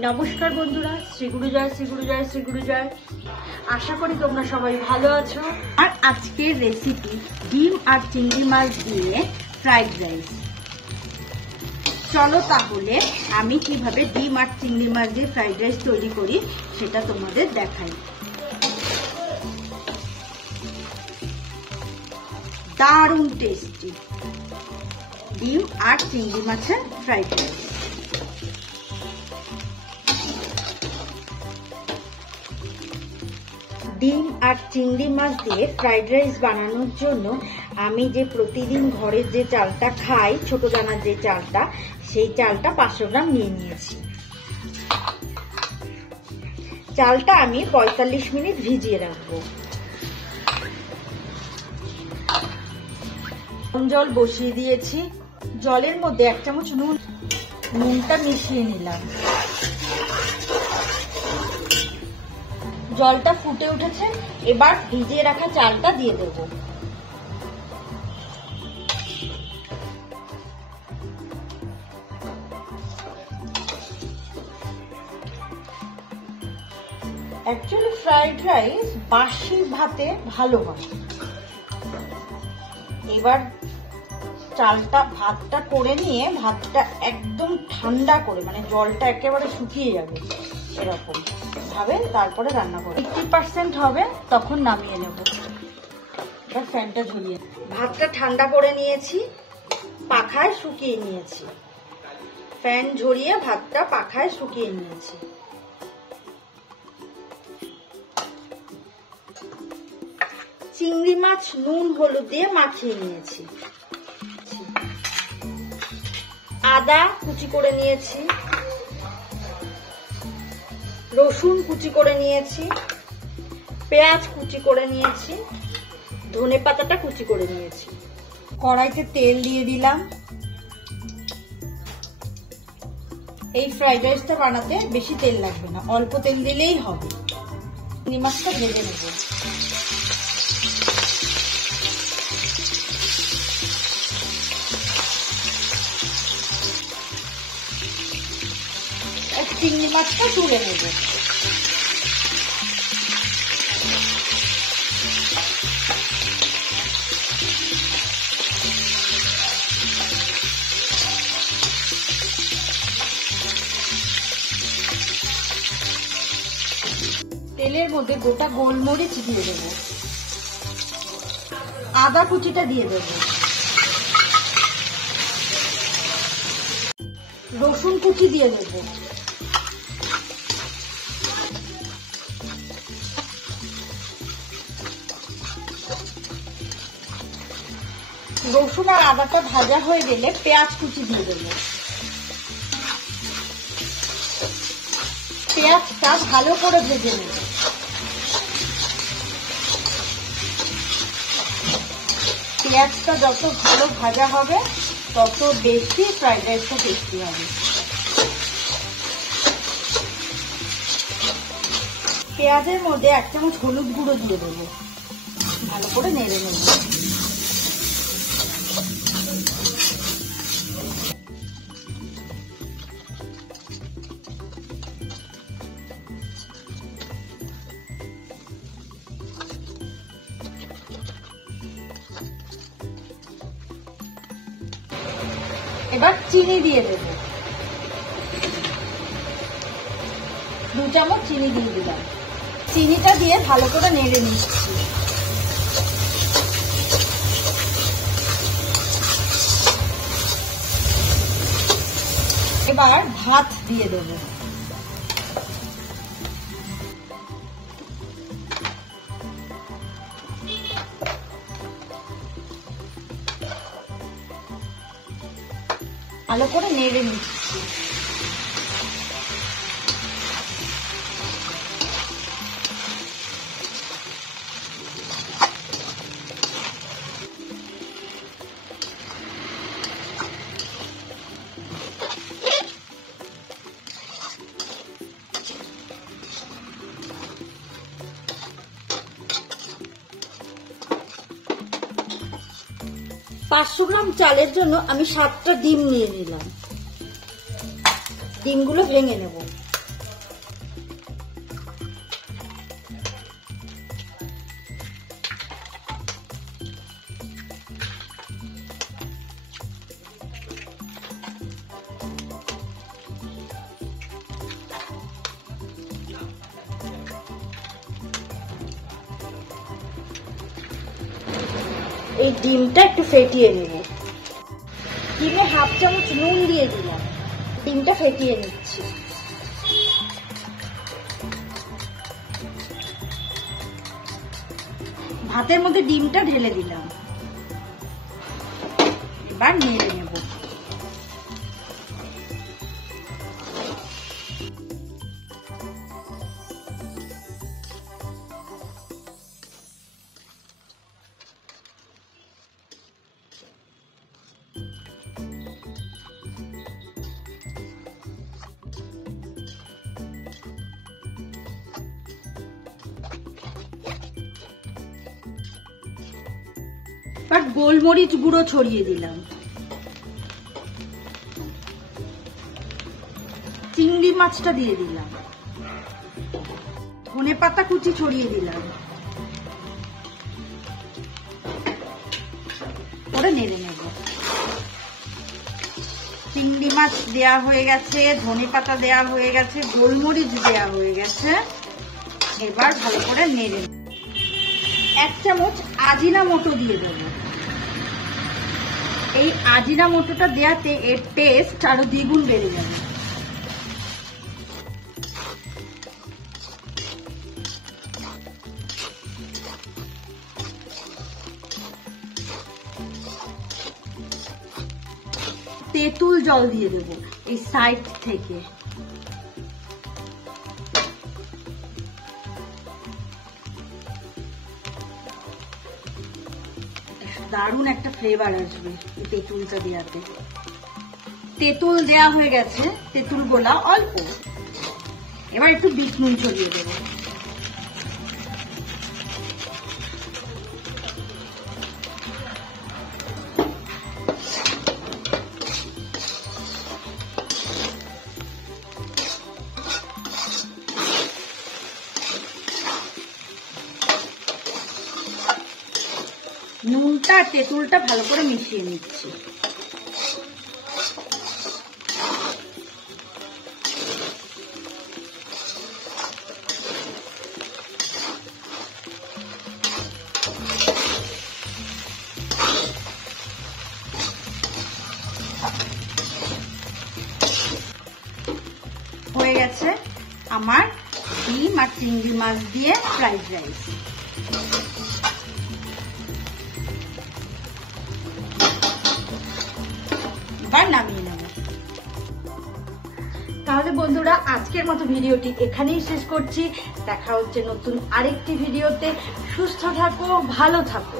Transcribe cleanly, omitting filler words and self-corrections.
নমস্কার বন্ধুরা, শ্রী গুরু জয়, শ্রী গুরু জয়, শ্রী গুরু জয়। আশা করি তোমরা সবাই ভালো আছো। আর আজকের রেসিপি ডিম আর চিংড়ি মাছ দিয়ে ফ্রাইড রাইস। চলো তাহলে আমি কিভাবে ডিম আর চিংড়ি মাছ দিয়ে ফ্রাইড রাইস তৈরি করি সেটা তোমাদের দেখাই। দারুণ টেস্টি ডিম আর চিংড়ি মাছের ফ্রাইড রাইস। ডিম আর চিংড়ি মাছ দিয়ে ফ্রাইড রাইস বানানোর জন্য আমি যে প্রতিদিন ঘরের যে চালটা খাই, ছোট দানার যে চালটা, সেই চালটা 500 গ্রাম নিয়ে নিয়েছি। চালটা আমি 45 মিনিট ভিজিয়ে রাখবো। জল বসিয়ে দিয়েছি, জলের মধ্যে 1 চামচ নুনটা মিশিয়ে নিলাম। জলটা ফুটে উঠেছে, এবার ভিজিয়ে রাখা চালটা দিয়ে দেব। অ্যাকচুয়ালি ফ্রাইড রাইস বাসি ভাতে ভালো হয়। এবার ভাতটা করে নিয়ে ভাতটা একদম ঠান্ডা করে, মানে জলটা একেবারে শুকিয়ে যাবে এরকম ভাবে তারপরে রান্না করবো। 80% হবে, তখন নামিয়ে নেব। এবার ফ্যানটা ঝরিয়ে, ভাতটা ঠান্ডা করে নিয়েছি, পাখায় শুকিয়ে নিয়েছি। ফ্যান ঝরিয়ে ভাতটা পাখায় শুকিয়ে নিয়েছি। চিংড়ি মাছ নুন হলুদ দিয়ে মাখিয়ে নিয়েছি। আদা কুচি করে নিয়েছি, রসুন কুচি করে নিয়েছি, পেঁয়াজ কুচি করে নিয়েছি, ধনেপাতাটা কুচি করে নিয়েছি। কড়াইতে তেল দিয়ে দিলাম। এই ফ্রাইড রাইসটা বানাতে বেশি তেল লাগবে না, অল্প তেল দিলেই হবে। চিংড়ি মাছটা ভেজে নেব। চিংড়ি মাছটা তুলে নেব। তেলের মধ্যে গোটা গোলমরিচ দিয়ে দেব, আদা কুচিটা দিয়ে দেব, রসুন কুচি দিয়ে দেব, রসুন আর আদাটা ভাজা হয়ে গেলে পেঁয়াজ কুচি দিয়ে দেব। পেঁয়াজটা ভালো করে ভেজে নেব। পেঁয়াজটা যত ভালো ভাজা হবে তত বেশি ফ্রাইড রাইসটা টেস্টি হবে। পেঁয়াজের মধ্যে 1 চামচ হলুদ গুঁড়ো দিয়ে দেবো, ভালো করে নেড়ে নেব। এবার চিনি দিয়ে দেব, 2 চামচ চিনি দিয়ে দিলাম। চিনিটা দিয়ে ভালো করে নেড়ে নিচ্ছি। এবার ভাত দিয়ে দেব। ভালো করে নেড়ে নিচ্ছি। পাঁচশো গ্রাম চালের জন্য আমি 7টা ডিম নিয়ে নিলাম। ডিমগুলো ভেঙে নেব। এই ডিমটা একটু ফেটিয়ে নেব। ডিমে 1/2 চামচ নুন দিয়ে দিলাম, ডিমটা ফেটিয়ে নিচ্ছি। ভাতের মধ্যে ডিমটা ঢেলে দিলাম, এবার নেড়ে নেব। এবার গোলমরিচ গুঁড়ো ছড়িয়ে দিলাম, চিংড়ি মাছটা দিয়ে দিলাম, ধনেপাতা কুচি ছড়িয়ে দিলাম, করে নেড়ে নেব। চিংড়ি মাছ দেয়া হয়ে গেছে, ধনেপাতা দেয়া হয়ে গেছে, গোলমরিচ দেয়া হয়ে গেছে। এবার ভালো করে নেড়ে 1 চামচ আজিনামোটো দিয়ে দেবো। এই আজিনামোটোটা দেওয়াতে এর টেস্ট আরো দ্বিগুণ বেড়ে যাবে। তেঁতুল জল দিয়ে দেব এই সাইড থেকে। দারুণ একটা ফ্লেভার আসবে এই তেঁতুলটা দেওয়াতে। তেঁতুল দেয়া হয়ে গেছে, তেঁতুল গোলা অল্প। এবার একটু বিট নুন ছড়িয়ে দেব। নুনটা আর তেঁতুলটা ভালো করে মিশিয়ে নিচ্ছি। হয়ে গেছে আমার ডিম আর চিংড়ি মাছ দিয়ে ফ্রাইড রাইস। নামিয়ে নেব। তাহলে বন্ধুরা আজকের মতো ভিডিওটি এখানেই শেষ করছি। দেখা হচ্ছে নতুন আরেকটি ভিডিওতে। সুস্থ থাকো, ভালো থাকো।